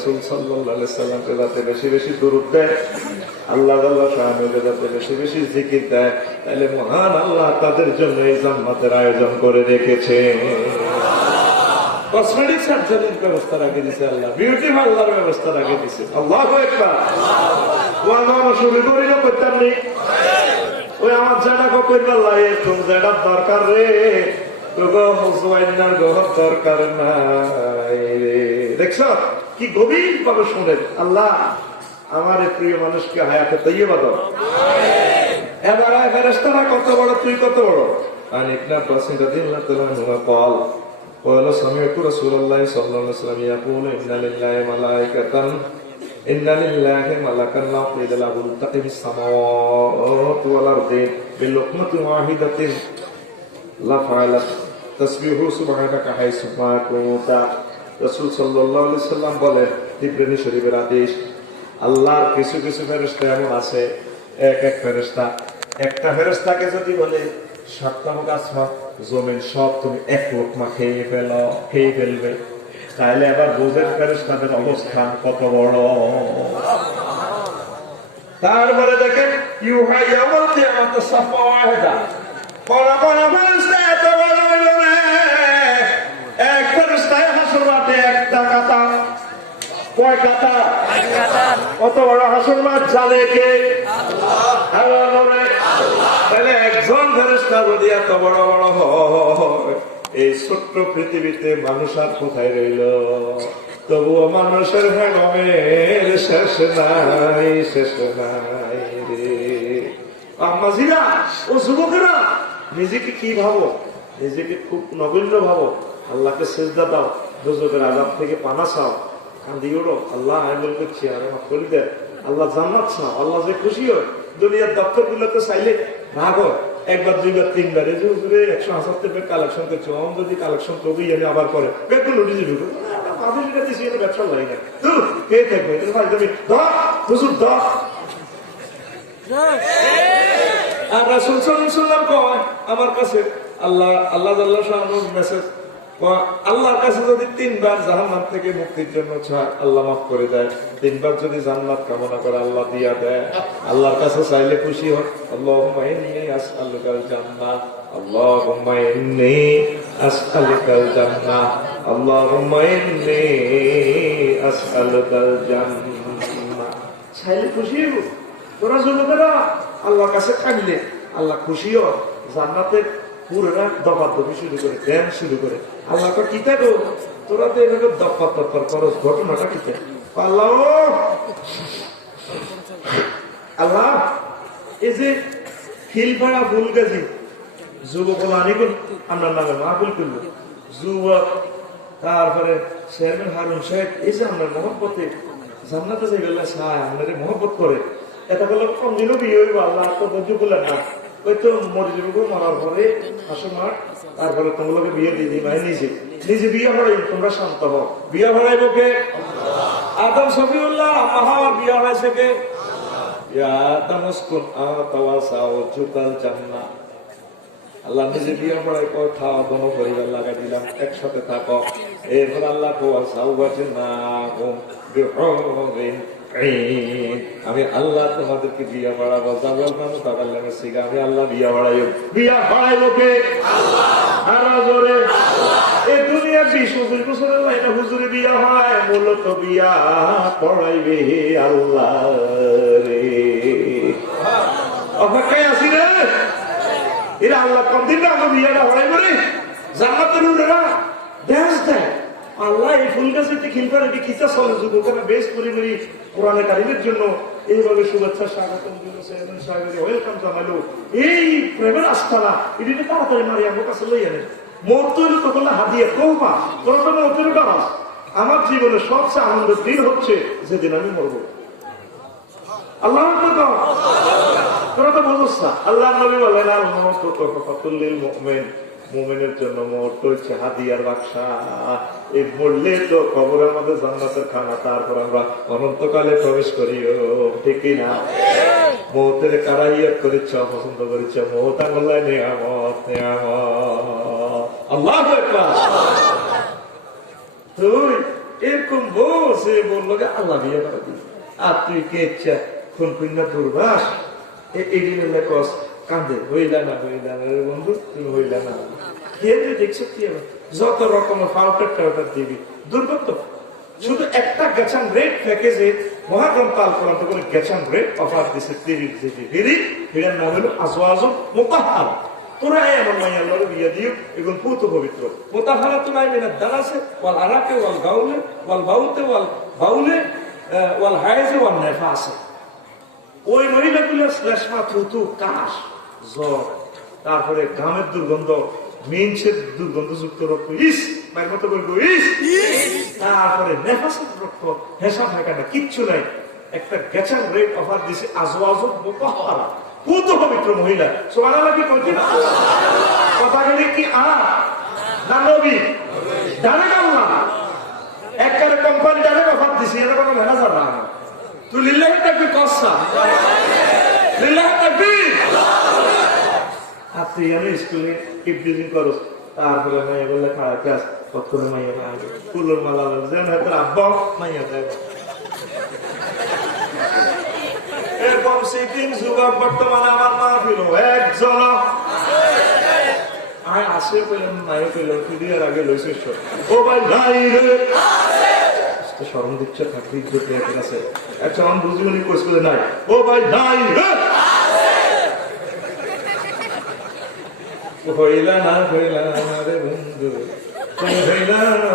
রাসূল সাল্লাল্লাহু আলাইহি সাল্লামকে যাতে বেশি বেশি দরুদ দেয়, আল্লাহ আল্লাহ শাহানুকে যাতে বেশি বেশি জিকির দেয়, তাহলে মহান আল্লাহ তাদের জন্য এই জান্নাতের আয়োজন করে রেখেছে। কসমেটিক সার্জারির ব্যবস্থা রাখে দিছে আল্লাহ, বিউটি পার্লার ব্যবস্থা রাখে দিছে। আল্লাহু আকবার। ওয়ানা শুরু করিল করতাম নি, ওই আমার জানা কইল আল্লাহ এরকম যেটা দরকার রে, তোগো মুসওয়াইনার গহর দরকার নাই রে। দেখছো কি গভীর ভাবে শুনেন। আল্লাহ আমার এই প্রিয় মানুষকে হায়াতে তাইয়্যিবা দাও। এবার ফেরেশতারা কত বড়, তুই কত বড়। আর ইবনে আব্বাস রাদিয়াল্লাহু তাআলা আনহু قال قال سمعت رسول الله صلى الله عليه وسلم يقول إن لله ملائكة إن لله ملكا لا قيل له التقم السماوات والأرض بلقمة واحدة لفعلت تسبيحه سبحانك حيث ما كنت। রাসূল সাল্লাল্লাহু আলাইহি সাল্লাম বলেন, তিবরানী শরীফের হাদিস, আল্লাহর কিছু কিছু ফেরেশতা এমন আছে, এক এক ফেরেশতা, একটা ফেরেশতাকে যদি বলে সাতটা আসমান জমিন সব তুমি এক লোকমা খেয়ে ফেলবে, তাহলে আবার বোঝেন ফেরেশতাদের অবস্থান কত বড়। তারপরে দেখেন ইউহা ইয়াউমাল কিয়ামাতি সাফা ওয়াহিদা, কোন কোন ফেরেশতা এত বড় হইল রে, এক ফেরেশতায় হাসর মাঠে একটা কাঁটা, কয় কাঁটা, কত বড় হাসর মাঠ জানে কে? আল্লাহ। তাহলে একজন ফেরেশতা যদি এত বড় বড় হয়, এই ছোট্ট পৃথিবীতে মানুষ আর কোথায় রইল? তবুও মানুষের হেগমের শেষ নাই, শেষ নাই রে। আম্মাজিরা ও যুবকেরা, নিজেকে কি ভাবো? নিজেকে খুব নগণ্য ভাবো। আল্লাহকে সেজদা দাও, দুজকের আযাব থেকে পানা চাও, কান্দি ওঠো, আল্লাহ আমল করছি আর মাফ করে দেয়, আল্লাহ জান্নাত চাও, আল্লাহ যে খুশি হয়। দুনিয়ার দপ্তর গুলোতে চাইলে ভাগ হয়, একবার দুইবার তিনবার, এই যে 178 কালেকশন করছো, আমি যদি কালেকশন করবি আমি আবার করে বেগুলো নিজে ঢুকো ব্যবসা লাগে না, কে থাকবে তুমি হুজুর ধর। আর রাসূল সাল্লাল্লাহু আলাইহি ওয়াসাল্লাম কয় আমার কাছে আল্লাহ মেসেজ, আল্লাহর কাছে যদি তিনবার জাহান্নাম থেকে মুক্তির জন্য চায় আল্লাহ মাফ করে দেয়, তিনবার যদি জান্নাত কামনা করে আল্লাহ দিয়া দেয়। আল্লাহর কাছে চাইলে খুশি হয়। আল্লাহুম্মা ইন্নী আসআলুকাল জান্নাহ, আল্লাহুম্মা ইন্নী আসআলুকাল জান্নাহ, আল্লাহুম্মা ইন্নী আসআলুকাল জান্নাহ। চাইলে খুশি হই। তোরা যুবকেরা আল্লাহর কাছে কাঁদলে আল্লাহ খুশি হয়, জান্নাতের পুরোটা দপাদপি শুরু করে, ধ্যান শুরু করে। আল্লাহ কি থাকো তোরা তো এভাবে দপ্পার দপ্পার খরচ, ঘটনাটা কি থাকে? আল্লাহ আল্লাহ এই যে খিলপাড়া ফুলগাজী যুবক আনিগুল আমরা নামে মাহফিল করলো, যুবক, তারপরে চেয়ারম্যান হারুন সাহেব, এই যে আমরা মহব্বতে জান্নাতে যাই গেলে সায় আমাদের মহব্বত করে, এটা বললো কম দিনও বিয়ে হইব, আল্লাহ তো বন্ধু বললেন না, ওই তো মরে যাবো, মরার পরে হাসো মাঠ, তারপরে তোমাকে বিয়ে দিয়ে দিই, ভাই নিজে নিজে বিয়ে হরাই, তোমরা শান্ত হও। বিয়ে হরাইব কে? আদম সফিউল্লাহ মাহাওয়ার বিয়ে হয়েছে কে? আল্লাহ নিজে বিয়ে পড়ায় কথা দোনো পরিবার লাগাই দিলাম, একসাথে থাকো। এরপর আল্লাহ আমি আল্লাহ তোমাদেরকে বিয়ে পড়াবো, আমি আল্লাহ বিয়ে পড়াইব। বিয়ে পড়াইব কে? এই দুনিয়া 20-25 বছরের লাইনে হুজুরে বিয়া হয়, মূলত বিয়া পড়াইবে আল্লাহ রে। অপেক্ষায় আছি রে, এরা আল্লাহ কম দিন না আমার বিয়াটা পড়াইব রে। জান্নাতের হুজুরেরা দেশ দেয় আল্লাহ এই ফুল গাছে খিলপার এটি খিচা চলে, শুধু ওখানে বেশ পরিমাণী কোরআনে কারিমের জন্য এইভাবে শুভেচ্ছা স্বাগতম দিল, ওয়েলকাম জানালো। এই প্রেমের আস্থানা এটি তাড়াতাড়ি মারি আমার কাছে লই আনে। মোর তৈরি তো করলে হাদিয়া কৌমা, তোরা তো মোর ডারা। আমার জীবনে সবচেয়ে আনন্দের দিন হচ্ছে যেদিন আমি মরবো। আল্লাহ তোরা তো বোঝস না। আল্লাহ নবী বলেন আর মুমিন, মুমিনের জন্য মুহূর্ত হচ্ছে হাদিয়ার বাক্সা। এই মরলে তো কবরের মধ্যে জান্নাতের খানা, তারপর আমরা অনন্তকালে প্রবেশ করি, ঠিক না? মৌতের কারাইয়াত করেছ, পছন্দ করেছ, মৌত আল্লাহ নিয়ামত, নিয়ামত। আল্লাহু আকবার। তুই এরকম বসে বললো যে আল্লাহ বিয়ে করে দিল। আর তুই কে ইচ্ছা খুন খুন্না দুর্বাস এই কস কান্দে হইলা না রে বন্ধু, তুমি হইলা না। কে দেখছো কি যত রকমের ফাউটার টাউটার দিবি দুর্গত। শুধু একটা গেছান রেট প্যাকেজে মহাগ্রন্থ আল কোরআন করে গেছান রেট অফার দিছে 30 জিবি ফ্রি। এর নাম হলো আজওয়াজ মুতাহহার। তোরা এমন মাইয়া লড় বিয়ে দিও এগুলো পুত পবিত্র। মুতাহহারা তোরা মিনাত দানাসে ওয়াল আরাকে ওয়াল গাউলে ওয়াল বাউতে ওয়াল বাউলে ওয়াল হাইজে ওয়াল নেফাসে। ওই মহিলাগুলো শ্লেষ্মা থুতু কাশ জ্বর, তারপরে ঘামের দুর্গন্ধ, মিনসের দুর্গন্ধ যুক্ত রক্ত ইস মায়ের মতো বলবো ইস, তারপরে নেফাসের রক্ত হেসা ফাঁকাটা কিচ্ছু নাই। একটা গেছান রেট অফার দিছে আজওয়াজ মুতাহহারা, পুত পবিত্র মহিলা। সুবহানাল্লাহ কি কইছেন? কথা গেলে কি না নবী জানে আল্লাহ একবারে কোম্পানি জানে অফার দিছে, এটা কোনো ম্যানেজার না। তুই লিল্লাহি তাকবীর কসা, লিল্লাহি তাকবীর। আর তুই আমি স্কুলে কিপডিজিং করস, তারপরে মাইয়া বললে খাওয়া ক্লাস কতক্ষণে মাইয়া আসবে ফুলের মালা যেন হয়তো আব্বা মাইয়া দেয়। এরকম সিটিং যুবক বর্তমানে আমার মা ফিল একজন আসে পেলাম নাই পেলাম ফিরিয়ার আগে লইছে ও ভাই নাই রে স্মরণ দিচ্ছে থাকবে আছে একটা আমি বুঝি মনে কোর্স করে নাই ও ভাই নাই রে হইলা না রে বন্ধু তুমি হইলা না,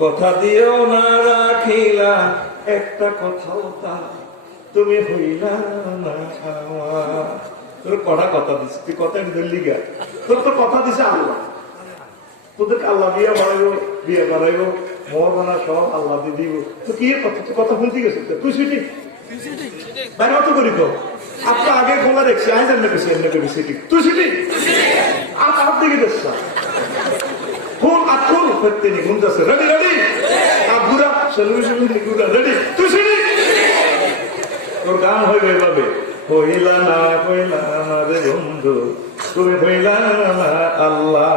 কথা দিও না রাখিলা একটা কথাও তা তুমি হইলা না। তোর কড়া কথা দিচ্ছে, তুই কথা ধরলি গা, তোর তো কথা দিছে আল্লাহ, তোদেরকে আল্লাহ বিয়ে বাড়াইবো মোর বানা সব আল্লাহ দিয়ে দিব। তো কি কথা, তুই কথা শুনতে গেছিস তুই সিটি বাইরে অত করি তো আপনার আগে খোলা দেখছি আজ এমনি পেছি এমনি করি সিটি তুই সিটি আর তার দিকে দেখছ ফোন আটকল ফেরতে নি ঘুম যাচ্ছে রেডি রেডি আর ঘুরা সেলুমি ঘুরা রেডি তুই সিটি তোর গান হইবে এভাবে হইলা না রে বন্ধু তুমি হইলা না আল্লাহ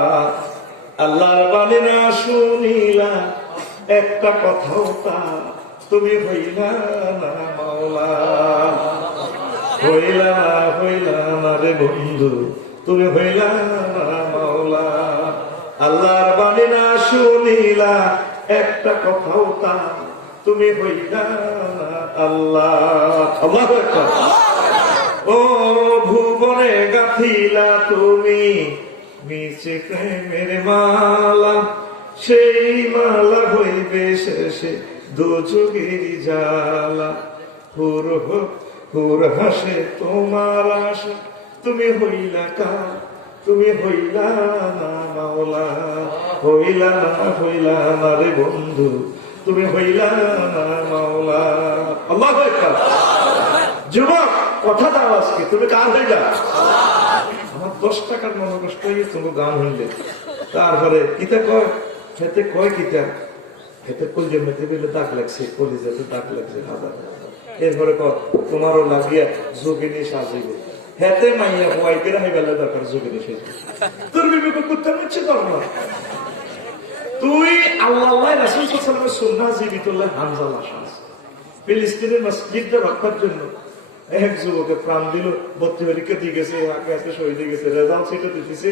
আল্লাহর বাণী না শুনিলা একটা কথাও তা তুমি হইলা না মাওলা হইলা না রে বন্ধু তুমি হইলা না মাওলা আল্লাহর বাণী না শুনিলা একটা কথাও তা তুমি হইলা না আল্লাহ। আল্লাহু আকবার। ও ভুবনে গাথিলা তুমি মিছে প্রেমের মালা, সেই মালা হইবে শেষে দোজখের জ্বালা। হুর হাসে তোমার আশা তুমি হইলা কার তুমি হইলা না মাওলা হইলা না রে বন্ধু তুমি হইলা না মাওলা। আল্লাহু আকবার। যুবক কথা দাও আজকে তুমি কার হইলা? আমার 10 টাকার মনে কষ্ট হয়ে তুমি গান হইলে তারপরে কিতা কয় খেতে কয় কিতা খেতে কলজে মেতে দিলে দাগ লাগছে কলিজাতে দাগ লাগছে হাজার এরপরে তোমারও লাগিয়া যোগিনী সাজিবে হেতে মাইয়া হওয়াইতে রাহি বেলা দরকার যোগিনী সেজবে তোর বিবেক করতে হচ্ছে ধর্ম। তুই আল্লাহ রাসূল সাল্লাল্লাহু আলাইহি ওয়াসাল্লামের সুন্নাহ জীবিতুল্লাহ হামজাল্লাহ শাস ফিলিস্তিনের মসজিদটা রক্ষার জন্য এক যুবকে প্রাণ দিল, ভর্তি পরীক্ষা দিয়ে গেছে, আগে শহীদ হয়ে গেছে, রেজাল্ট সেটা দিতেছে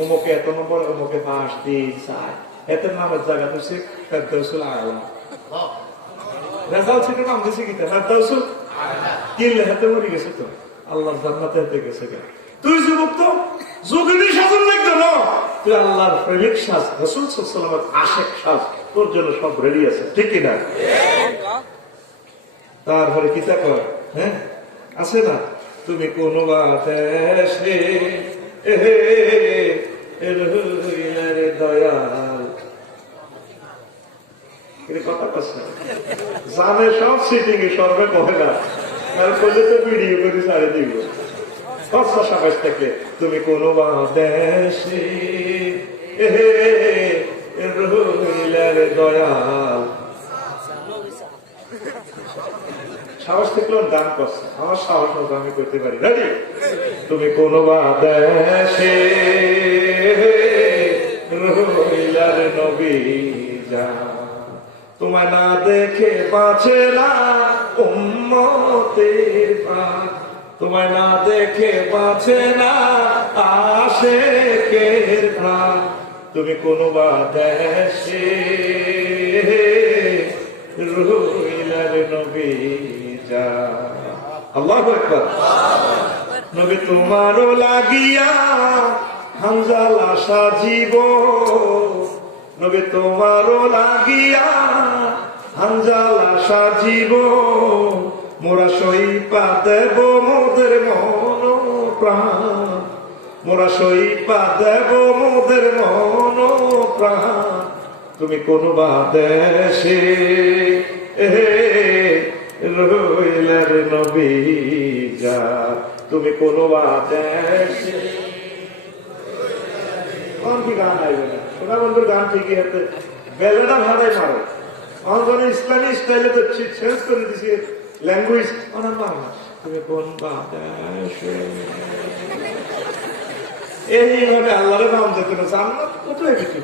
অমুকে এত নম্বর অমুকে 5 3 4 এত নামের জায়গা দিচ্ছে ফেরদাউসুল আলা। রেজাল্ট সেটা নাম দিছে কি ফেরদাউসুল কিলে হাতে মরে গেছে তো আল্লাহর জান্নাতে হতে গেছে। তুই যুবক তো যোগিনী সাজন লাগতো না, তুই আল্লাহর প্রেমিক সাজ, রাসূল সাল্লাল্লাহু আলাইহি ওয়াসাল্লামের আশিক সাজ, তোর জন্য সব রেডি আছে, ঠিক কি না? তারপরে কিতা কয় হ্যাঁ আছে না তুমি কোন বাতাসে দয়াল কথা পাচ্ছে জানে সব সিটিং এ সর্বে কহে না করলে তো ভিডিও করে ছাড়ে দিব খরচা সাবাস থেকে তুমি কোন বাতাসে দয়াল সাহস থাকলেও দান করছে আমার সাহস মতো আমি করতে পারি রেডি তুমি কোন বাদেশে রহিলার নবী জান, তোমায় না দেখে বাঁচে না উম্মতের প্রাণ, তোমায় না দেখে বাঁচে না আশিকের প্রাণ, তুমি কোন বা দেশে রহিলার নবী জান। আল্লাহু আকবার। নবী তোমারও লাগিয়া হামজালা সাজিব, নবী তোমারও লাগিয়া হামজালা সাজিব, মোরা সইপা দেব মোদের মন প্রাণ, মোরা সইপা দেব মোদের মন প্রাণ, তুমি কোন বা দেশে রহিলার নবী জান, তুমি কোন বা দেশে। কি গান আইবে না সোনা বন্ধুর গান ঠিকই হাতে বেলাটা ভাড়াই মারো, আমার ইসলামী স্টাইলে তো চেঞ্জ করে দিছি ল্যাঙ্গুয়েজ, অনেক বাংলা, তুমি কোন বা দেশে। এইভাবে আল্লাহরে নাম যেতে না, জান্নাত কোথায় কিছু,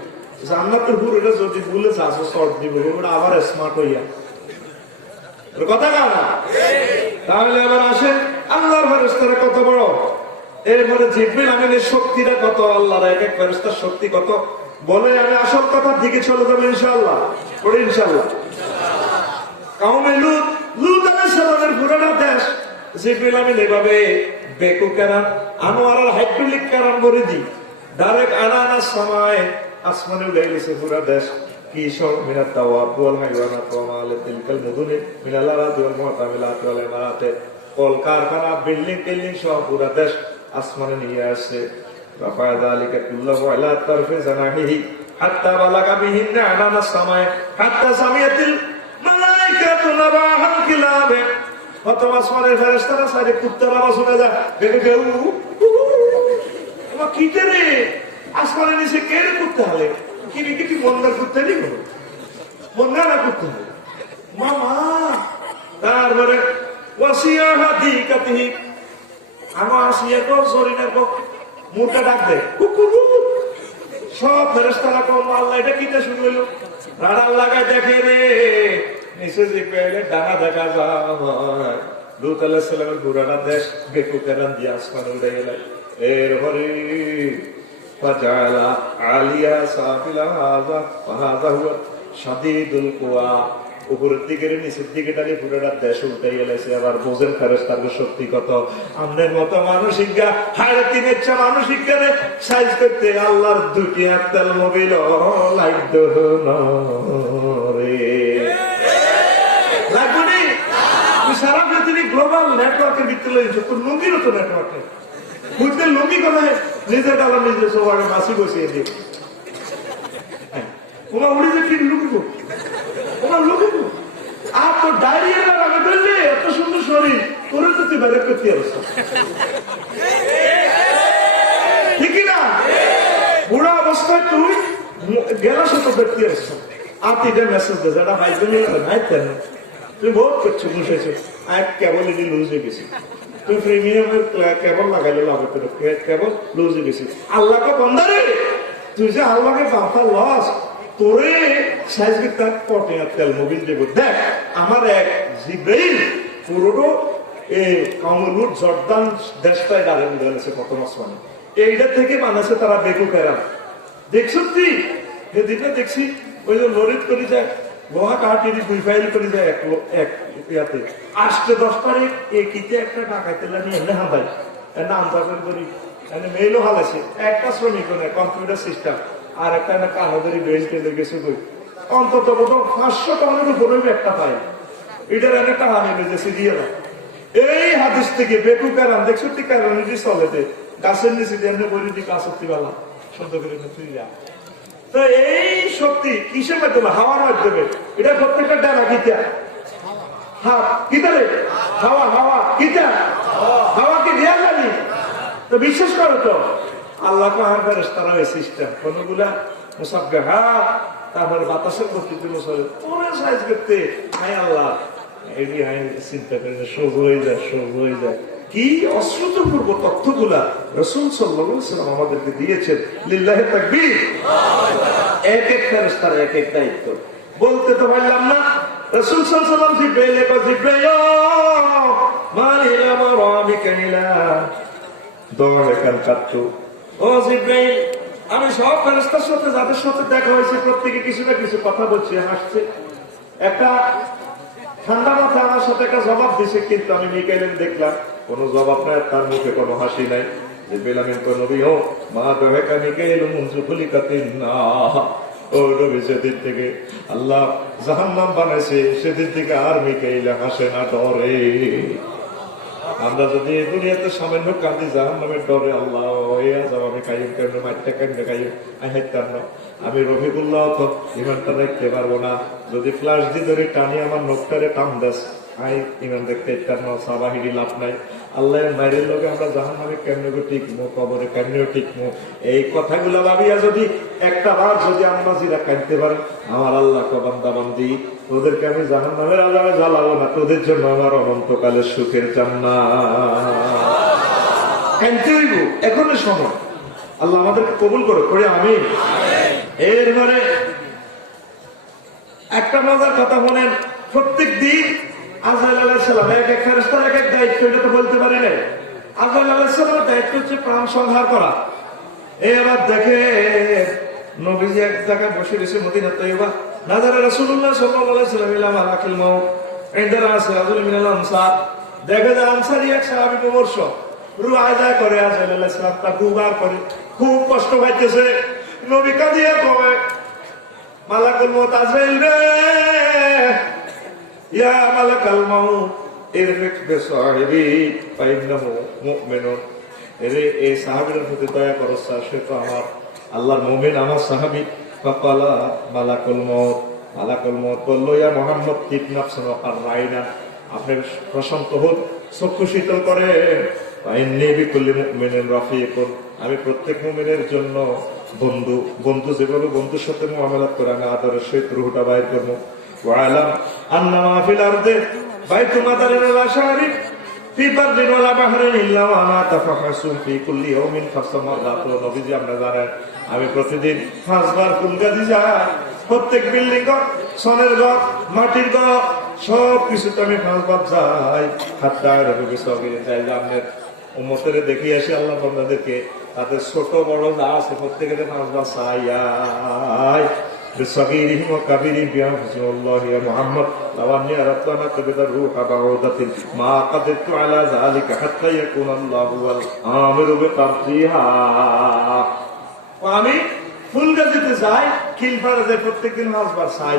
জান্নাতের হুড়টা যদি ভুলে আসো শর্ট দিব ওটা আবার স্মার্ট হইয়া কথা না। তাহলে এবার আসেন আল্লাহর ফেরেশতারা কত বড়, এরপরে জিবরিল আমিনের শক্তিটা কত, আল্লাহর এক এক ফেরেশতার শক্তি কত, বলে আমি আসল কথার দিকে চলে যাবো ইনশাআল্লাহ। পড়ি ইনশাআল্লাহ। কওমে লূত, লূত আলাইহিস সালামের পুরোটা দেশ জিবরিল আমিন এভাবে বেকু কেরান আনোয়ার হাইড্রোলিক কেরান করে দি ডাইরেক্ট আনানা সময় আসমানে উড়ে গেছে পুরো দেশ। কি সব মিনাত তাওয়াব ওয়াল হাইওয়ানাত ওয়া মাল তিলকাল মুদুনি মিনাল আরাদি ওয়াল মুতামিলাত ওয়াল ইমারাতে, কলকারখানা বিল্ডিং টিল্ডিং সব পুরো দেশ আসমানে নিয়ে আসে। রাফা যালিকা কুল্লাহু আলা তারফি জানাহিহি হাত্তা বালাগা বিহিন আনানা সময় হাত্তা সামিয়াতিল মালাইকাতু নাবাহাল কিলাবে, কত আসমানের ফেরেশতারা সাইডে কুত্তার আওয়াজ শোনা যায়, দেখে কেউ কি রে আসমানের নিচে কে কুত্তা হলে কি কি মন্দার কুত্তা নিব মন্দারা কুত্তা হলে মামা। তারপরে ওয়াসিয়া হাদিকাতিহি আমার আসিয়া কো সরিনা কো মুরটা ডাক দে কুকুরু, সব ফেরেশতারা কো আল্লাহ এটা কিটা শুনলো, রাডার লাগায় দেখে রে নিচে যে পেলে ডানা দেখা যায়। লূত আলাইহিস সালামের পুরাটা দেশ বেকু কেরান দিয়ে আসমানে উড়ে গেল। এরপরে ফাজালা আলিয়া সাফিলা হাযা হাযা হুয়া শাদীদুল কুওয়া, উপরের দিকে নিচের দিকে টাকে পুরোটা দেশ উল্টে গেলেছে। আবার বোঝেন ফেরেশতার শক্তি কত, আমাদের মতো মানসিকা হাড়ে তিনের চা মানসিকা সাইজ করতে আল্লাহর দুটি হাততাল মোবিল লাগতো রে লাগবে সারা পৃথিবী গ্লোবাল নেটওয়ার্কের ভিতরে তো লুঙ্গির তো নেটওয়ার্কে বুঝতে লুঙ্গি কোথায় নিজের ডালা নিজে সবার মাসি বসিয়ে দিয়ে ওরা উড়ে যে কি লুকিব ওরা লুকিব। আর তোর ডায়রিয়া আমি বললে এত সুন্দর শরীর তোরে তো তুই বেড়ে করতে আসছ ঠিকই না, বুড়া অবস্থায় তুই গেলাস তো দেখতে আসছ। আর তুই মেসেজ দে যারা ভাইতে নাই তেন তুই বহুত করছো বসেছো আর কেবল এটি লুজ হয়ে গেছি, তুই প্রিমিয়ামের কেবল লাগাইলে লাভ কেবল লুজ হয়ে গেছি। আল্লাহকে বন্ধারে তুই যে আল্লাহকে বাফা লস তোরে সাইজ তার পটে তেল মোবিল দেব। দেখ আমার এক জিব্রাইল পুরোটো কামরুল জর্দান দেশটায় দাঁড়িয়ে উঠেছে কত মাস মানে এইটা থেকে বানাচ্ছে তারা বেকু কেরাম। দেখছো তুই সেদিনটা দেখছি ওই যে লরিত করে যায় লোহা কাটিয়ে দুই ফাইল করে যায় এক ইয়াতে আসতে 10 তারিখ একিতে একটা ডাকাইতে লাগে এনে হাঁদাই এনে আন্দাজের করি এনে মেইলও হালাইছে একটা শ্রমিক কম্পিউটার সিস্টেম আর একটা না কাহাদারি বেশ টেলে গেছে বই অন্তত 500 টাকার উপরে একটা পাই এটার একটা হানি লেগেছে দিয়ে না। এই হাদিস থেকে বেকু কারণ দেখছো তুই কারণ চলেতে গাছের নিচে এমনি বলি দিকে আসক্তিওয়ালা শব্দ করে তুই যা। তো এই শক্তি কিসের মাধ্যমে হাওয়ার মাধ্যমে এটা প্রত্যেকটা ডানা কিতা কিতারে হাওয়া হাওয়া কিতা হাওয়াকে দেওয়া জানি তো বিশ্বাস করো তো আল্লাহ পাহাড় ফেরেশতারা এই সিস্টেম কোনগুলা মুসাফগে হাত তারপরে বাতাসের গতিতে মুসলে ওরা সাইজ করতে হাই আল্লাহ এই হাই চিন্তা করে সহজ হয়ে যায় সহজ হয়ে যায় কি অশ্রুতপূর্ব তথ্যগুলা রাসূল সাল্লাল্লাহু আলাইহি ওয়াসাল্লাম আমাদেরকে দিয়েছেন। লিল্লাহি তাকবীর। এক এক ফেরেশতার এক এক দায়িত্ব বলতে তো পারলাম না। রাসূল সাল্লাল্লাহু আলাইহি ওয়াসাল্লাম জিব্রাইলকে কয়, জিব্রাইল মালিলা মারামিকাইলা দরকার কাটু। ও জিব্রাইল, আমি সব ফেরেশতার সাথে যাদের সাথে দেখা হয়েছে প্রত্যেকে কিছু না কিছু কথা বলছে, হাসছে। একটা ঠান্ডা মাথা আমার সাথে একটা জবাব দিছে, কিন্তু আমি মিকাইলের দেখলাম কোনো জবাব নাই, তার মুখে কোনো হাসি নাই। জিব্রাইল আমিন কয়, নবী হো মা দহেকা মিকাইল মুনজু খুলিকাতিন না। ও নবী, সেদিন থেকে আল্লাহ জাহান্নাম বানাইছে, সেদিন থেকে আর মিকাইল হাসে না, ডরে। আমরা যদি এই দুনিয়াতে সামান্য কাঁদি জাহান্নামের ডরে, আল্লাহ আমি কাইম কেন মাইটা কেমনে কাইম আমি হাইতাম না, আমি রফিকুল্লাহ তো ইমানটা দেখতে পারবো না। যদি ফ্লাশ দিয়ে ধরে টানি আমার নোকটারে টান দেস, আই ইমান দেখতে ইতাম না, সাবাহিরি লাভ নাই। আল্লাহ মায়ের লোকে আমরা জাহান্নামে কেমনে টিকমো, কবরে কেমনেও টিকমো। এই কথাগুলো ভাবিয়া যদি একটা বার যদি আমরা জিরা কাঁদতে পারি, আমার আল্লাহ বান্দা বান্দি তোদেরকে আমি জাহান্নামের আযাবে জ্বালাবো না, তোদের জন্য আমার অনন্তকালের সুখের জান্নাত। কাঁদতে হইব, এখনো সময়। আল্লাহ আমাদেরকে কবুল করো, করে আমিন। এরপরে একটা মজার কথা বলেন, প্রত্যেক দিন আজরাইল আলাইহিস সালাম এক এক ফেরেশতার এক এক দায়িত্ব, এটা তো বলতে পারেন। আজরাইল আলাইহিস সালামের দায়িত্ব হচ্ছে প্রাণ সংহার করা। এবার দেখে নবীজি এক জায়গায় বসে রয়েছে মদিনা তৈয়বা, নাজারে রাসূলুল্লাহ সাল্লাল্লাহু আলাইহি ওয়াসাল্লাম ইলা মালাকিল মাউত ইনদা রাসূলুল্লাহ মিনাল আনসার। দেখে যে আনসারী এক সাহাবী মুমূর্ষ, রূহ আয়দা করে আজরাইল আলাইহিস সালাম তার দুবার করে, খুব কষ্ট পাইতেছে। নবী কাঁদিয়া কয়, মালাকুল মাউত আজরাইল রে, ইয়া মালাকাল মাউত ইরফিক বিসাহিবি ফাইন্নাহু মুমিনুন। এরে এই সাহাবীর প্রতি দয়া করো, সে তো আমার আল্লাহর মুমিন, আমার সাহাবী। ফাকালা মালাকুল মাউত, মালাকুল মাউত বলল, ইয়া মুহাম্মদ তিব নাফসান ওয়া রাইনা, আপনি প্রশান্ত হন, চক্ষু শীতল করে। ফাইন্নী বিকুল্লি মুমিনিন রাফিকুন, আমি প্রত্যেক মুমিনের জন্য বন্ধু। বন্ধু যেভাবে বন্ধুর সাথে মুআমালাত করে, আমি আদরের সহিত রূহটা বাইর করবো। ওয়ালাম আন্না মা ফিল আরদি বাইতু মাদারিন ওয়া শারিক ফি বারদিন ওয়া বাহরিন ইল্লা ওয়া আনা তাফাহাসু ফি কুল্লি ইয়াউমিন ফাসমারাত। নবীজি আমরা জানেন আমি প্রতিদিন 5 বার ফুলগাদি যাই, প্রত্যেক বিল্ডিং ঘর, সনের ঘর, মাটির ঘর, সব কিছুতে আমি 5 বার যাই। হাত্তা রবি সগিরে যাই, আপনার উম্মতের দেখি আসি আল্লাহ বান্দাদেরকে, তাদের ছোট বড় যা আছে প্রত্যেকের 5 বার চাই। بصغيرهم وكبيرهم بأنفسهم والله يا محمد لو أني أردت أن أقبض الروح بعودة ما قدرت على ذلك حتى يكون الله هو الآمر بقبضها। আমি ফুল গাছিতে যাই, খিলফারে যাই, প্রত্যেকদিন 5 বার চাই।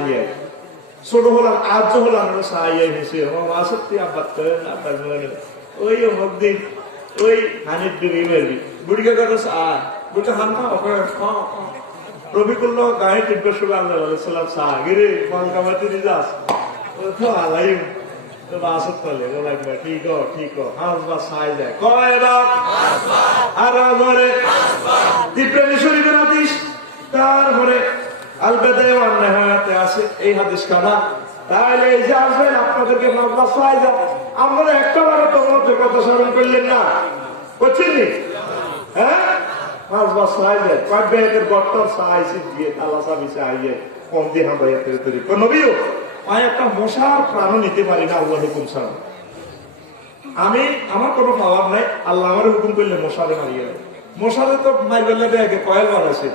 ছোট হলাম আজ হলাম চাই হেসে আসক্তি আবাদ করেন আপনার মনে ওই দিন ওই হানির ডুবি মেরি বুড়িকে কথা চা বুড়িকে হান রবিকুল্লাহ গায়ে টিপবে শুভ আল্লাহ সাল্লাম চা গিরে মাল কামাতে নিয়ে যাস তো আলাই বাসত পালে বলা ঠিক ঠিক 5 বার চাই যায় কয় আর ধরে ইব্রাহিম শরীফের হাদিস, তারপরে আল বেদায়ে ওয়ান নিহায়াতে আছে এই হাদিস কানা। তাহলে এই যে আসবেন আপনাদেরকে 5 বার চাই যায়, আমরা একটা বারো তোমাদের কথা স্মরণ করলেন না, করছেন নি? হ্যাঁ 5 বার চাই যায়, কয় ব্যাগের গর্তর চাইছি দিয়ে তালা চাবি চাইয়ে কম দিয়ে হাঁদাইয়া তৈরি নবীও আমি একটা মশার প্রাণ নিতে পারি না আল্লাহ হুকুম ছাড়া। আমি আমার কোনো পাওয়ার নাই, আল্লাহ আমার হুকুম করলে মশারে মারিয়ে দেয়। মশারে তো মাই বেলা ব্যাগে কয়েল বানাইছে,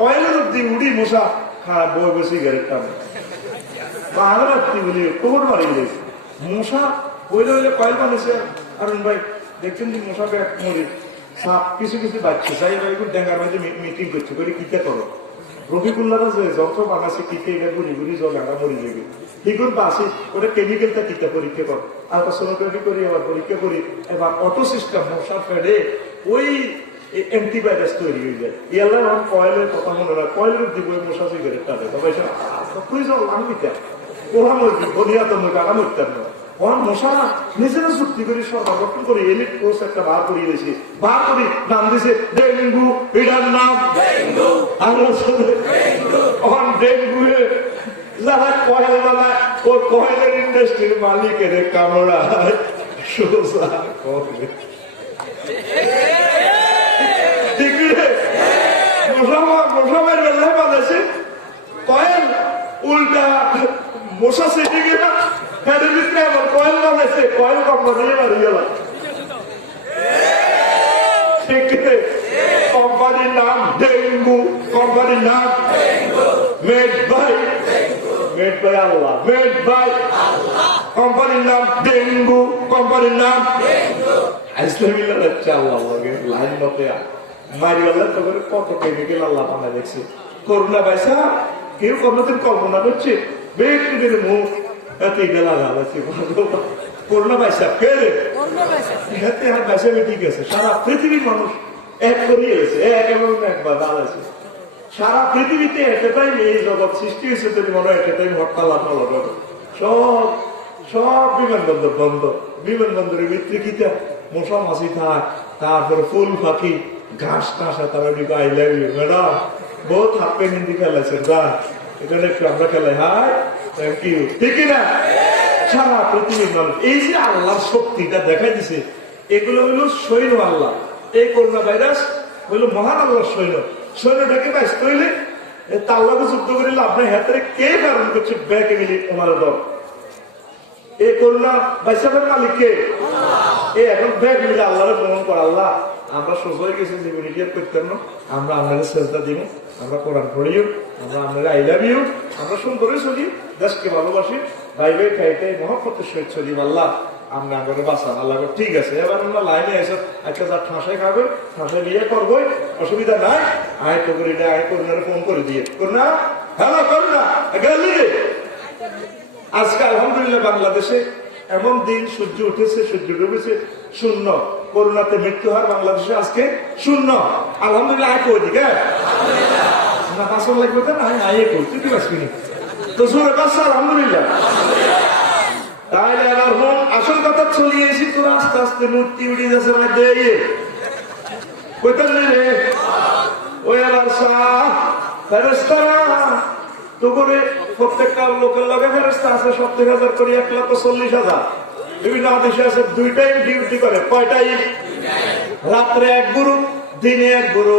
কয়েলের অব্দি উড়ি মশা খারাপ বই বসে গেলে টানে বা আরো রাত্রি বলি কোমর মারিয়ে দিয়েছে মশা বইলে হইলে কয়েল বানিয়েছে। কারণ ভাই দেখছেন যে মশা ব্যাগ মরি সাপ কিছু কিছু বাচ্চা চাই ভাই ডেঙ্গার মাঝে মিটিং করছে করে কিতে করো রফিকুল্লাহরা যে যন্ত্র বানাচ্ছে কিতে ঘুরি ঘুরি জল আমরা মরি যাবে ঠিকুন বাসি ওটা কেমিক্যালটা কিতা পরীক্ষা কর আলট্রাসোনোগ্রাফি করি আবার পরীক্ষা করি এবার অটো সিস্টেম মশার ফেডে ওই অ্যান্টিভাইরাস তৈরি হয়ে যায়। ইয়াল্লাহ কয়েলের কথা মনে হয় কয়েলের দিব মশা সিগারেট তাদের তবে আমি কিতা ওহা মরবি বনিয়া তো মরবি আগাম উঠতাম না ওর মশা নিজেরা চুক্তি করে সরকার গঠন করে এলিট কোর্স একটা বার করিয়ে দিয়েছি, বার করি নাম দিয়েছে ডেঙ্গু, এটার নাম ডেঙ্গু। যারা কয়েল বানায় ও কয়েলের ইন্ডাস্ট্রির মালিকের কামড়ায় সোজা করবে ঠিক রে মশামের বেলায় বানাইছে কয়েল উল্টা মশা সেটে গেল ফ্যানের ভিতরে আবার কয়েল বানাইছে কয়েল কোম্পানি মারি গেল ঠিক রে কোম্পানির নাম ডেঙ্গু কোম্পানির নাম মেড ভাই আল্লাহ মেড ভাই কোম্পানির নাম ডেঙ্গু কোম্পানির নাম ইসলামিল্লাহ হচ্ছে আল্লাহ লাইন মতে মারিওয়াল্লাহ তো করে কত কেমিক্যাল আল্লাহ বানায় দেখছি করোনা পয়সা কেউ কোনোদিন কল্পনা করছে ব্যক্তিদের মুখ এত বেলা আছে করোনা পয়সা কে রে পয়সা ঠিক আছে সারা পৃথিবীর মানুষ এক করিয়ে গেছে এক এবং একবার দাঁড়াচ্ছে সারা পৃথিবীতে একটা টাইম এই জগৎ সৃষ্টি হয়েছে যদি মনে হয় একটা টাইম হরতাল আপনার সব সব বিমানবন্দর বন্ধ বিমানবন্দরের ভিতরে কিতা মশা মাছি থাক তারপরে ফুল পাখি ঘাস টাস তারা আই লাভ ইউ ম্যাডাম বহুত হাপ্পে হিন্দি খেলাইছেন যা এখানে একটু আমরা খেলাই হাই থ্যাংক ইউ ঠিক না সারা পৃথিবীর মানুষ এই যে আল্লাহর শক্তিটা দেখাই দিছে এগুলো হইল সৈন্য আল্লাহ এই করোনা ভাইরাস হইল মহান আল্লাহর সৈন্য সৈন্যটাকে ব্যস্ত হইলে তাল্লাকে যুদ্ধ করিলে আপনার হাতে কে কারণ করছে ব্যাগে মিলি ওনার দল এই করোনা বাইসাবের মালিককে এই এখন ব্যাগ মিলে আল্লাহরে প্রমাণ করা আল্লাহ আমরা সোজা হয়ে গেছি জীবন ইডিয়ার করতাম না আমরা আপনাদের চেষ্টা দিব আমরা কোরআন পড়িও আমরা আপনাদের আই লাভ ইউ আমরা সুন্দরই চলি দেশকে ভালোবাসি ভাই ভাই খাইতে মহব্বতের সহিত চলি আল্লাহ আমরা করে বাঁচান আল্লাহ ঠিক আছে এবার আমরা লাইনে এসে একটা যা ঠাঁসাই খাবে ঠাঁসাই বিয়ে করবোই অসুবিধা নাই আয় তো করি না আয় করুণারে ফোন করে দিয়ে করুণা হ্যালো করুণা গেলি রে আজকে আলহামদুলিল্লাহ বাংলাদেশে এমন দিন সূর্য উঠেছে সূর্য ডুবেছে শূন্য করোনাতে মৃত্যু হার বাংলাদেশে আজকে শূন্য আলহামদুলিল্লাহ আয় কই দিকে না পাঁচন লাগবে তো না আয় কই তুই কি বাঁচবি তো জোরে বাঁচা আলহামদুলিল্লাহ তাইলে এবার হোম আসল কথা চলিয়ে এসি তোর আস্তে আস্তে মূর্তি উঠে যাচ্ছে না দিয়ে কইতেন রে ওই এবার ফেরেস্তারা তো করে প্রত্যেকটা লোকের লগে ফেরেস্তা আছে 70,000 করে 1,40,000 বিভিন্ন দেশে আছে 2 টাইম ডিউটি করে কয়টাই রাত্রে এক গুরু দিনে এক গুরু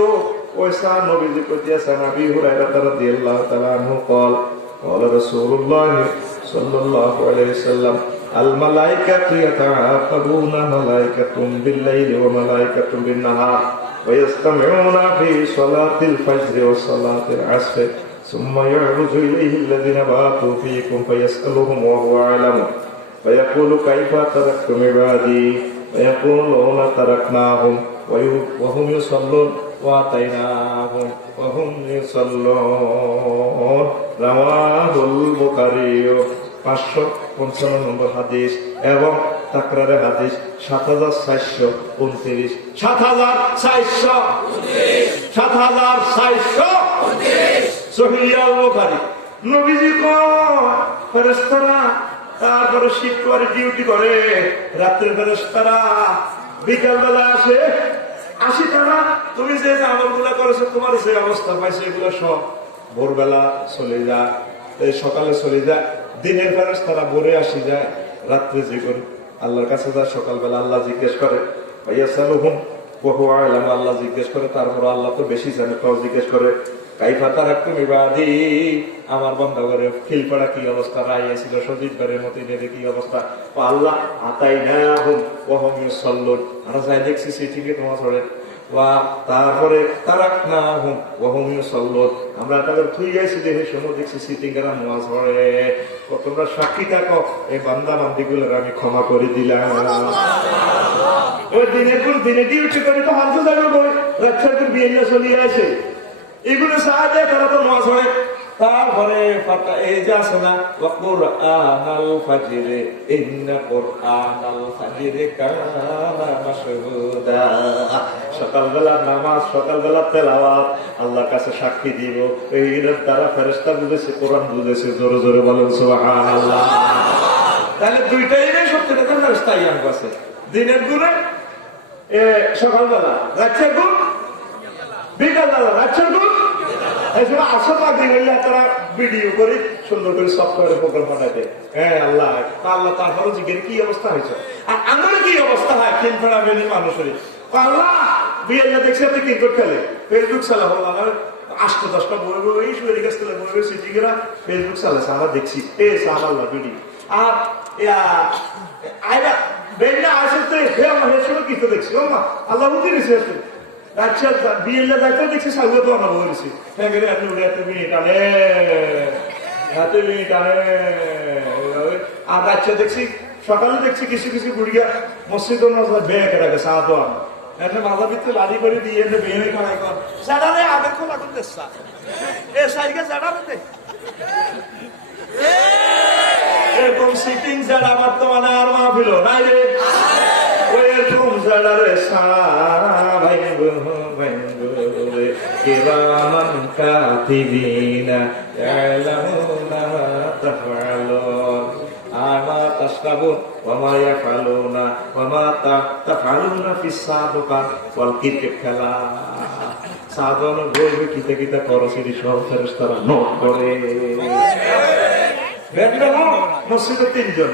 ওইসা নবীজি কইতেছে নবী হুরায়রা রাদিয়াল্লাহু তাআলা আনহু قال قال رسول الله صلى الله عليه وسلم الملائكة يتعاقبون ملائكة بالليل وملائكة بالنهار ويستمعون في صلاة الفجر وصلاة العصر ثم يعرج إليه الذين باتوا فيكم فيسألهم وهو أعلم فيقول كيف تركتم عبادي فيقولون تركناهم وهم يصلون وآتيناهم وهم يصلون رواه البخاري 555 নম্বর হাদিস এবং তাকরারের হাদিস 7429 7429 সহিহ বুখারী নবীজি কয় ফেরেশতারা তারপরে শিফট করে ডিউটি করে রাতের ফেরেশতারা বিকাল বেলা আসি তারা তুমি যে আমলগুলো করেছো তোমার যে অবস্থা পাইছে এগুলো সব ভোরবেলা চলে যায় সকালে চলে যায় দিনের ফেরেশতারা ভোরে আসি যায় রাত্রে জীবন আল্লাহর কাছে যায় সকালবেলা আল্লাহ জিজ্ঞেস করে ফায়াসালুহুম ওয়া হুয়া আ'লামু আল্লাহ জিজ্ঞেস করে তারপর আল্লাহ তো বেশি জানে তাও জিজ্ঞেস করে কাইফা তারাকতুম ইবাদি আমার বান্দাগণের খিলপাড়া কি অবস্থা রাইয়াছিল সজীববারের মতো এদের কি অবস্থা আল্লাহ আতাইনাহুম ওয়া হুম ইউসাল্লুন আমরা যাই দেখছি সিটিকে তোমার ধরে ওয়া তারপরে তারাকনাহুম ওয়া হুম ইউসাল্লুন আমরা তাদের থুই যাইছি দেখে সময় দেখছি সিটিংরা নামাজ পড়ে তোমরা সাক্ষী থাকো এই বান্দা বান্দিগুলোর আমি ক্ষমা করে দিলাম ওই দিনের পর দিনে ডিউটি করে তো হালকা জায়গা করে রাত্রে বিয়ে চলিয়ে আসে এগুলো সাহায্যে তারা তো নামাজ পড়ে তারপরে এই যে আছে না কুরআনাল ফাজরে ইন্না কুরআনাল ফাজরে কানা মাশহুদা সকালবেলা নামাজ সকালবেলা তেলাওয়াত আল্লাহর কাছে সাক্ষী দিব এর দ্বারা ফেরেশতা বুঝেছে কোরআন বুঝেছে জোরে জোরে বলেন সুবহানাল্লাহ তাহলে দুইটাই সত্যি কথা ফেরেশতা ইয়ান আছে দিনের গুণে সকালবেলা রাতের গুণ বিকালবেলা রাতের গুণ আসল মাগরিব হইলে তারা ভিডিও করে সুন্দর করে সফটওয়্যারে প্রোগ্রাম পাঠাইতে। হ্যাঁ আল্লাহ আল্লাহ তারপরে জিজ্ঞেস কি অবস্থা হয়েছে, আর আমার কি অবস্থা হয় তিন ফেরামেলি মানুষের। আল্লাহ বিয়ে দেখছি আপনি ক্রিকেট খেলে, ফেসবুক চালা হল আমার 8-10টা বই বই শরীর কাছ থেকে বই সিটিরা ফেসবুক চালাচ্ছে, আমরা দেখছি এ সাম আল্লাহ বিডি। আর আইরা বেন্না আসতে আমার হেসে কিছু দেখছি ও মা আল্লাহ উঠে গেছে। আচ্ছা বিয়ে যাইতে দেখছি সাগুয়ে তো আমার বলেছি হ্যাঁ গেলে আপনি উড়ে এত মিনিট আনে হাতে মিনিট আনে। আর আচ্ছা দেখছি সকালে দেখছি কিছু কিছু বুড়িয়া মসজিদ বেয়ে কেটে চা তো একটা মাথা ভিতরে লাড়ি করে দিয়ে বেয়ে খাড়াই কর জানালে আগে খোলা করতে এ সাইকে জানালে এরকম সিটিং যারা বর্তমানে আর মাহফিল নাই রে, ওইরকম যারা রে কিরামান কাতিবিনা ইয়ালামুনা মা তাফআলুন আমা তাশরাবুন ওয়া মা ইয়াফআলুনা ওয়া মা তাফআলুনা ফিস সাদকাত ওয়াল ক্রিকেট খেলা সাধন বলবে কিতা কিতা করছিলি সব ফেরেশতারা নোট করে। মসজিদে 3 জন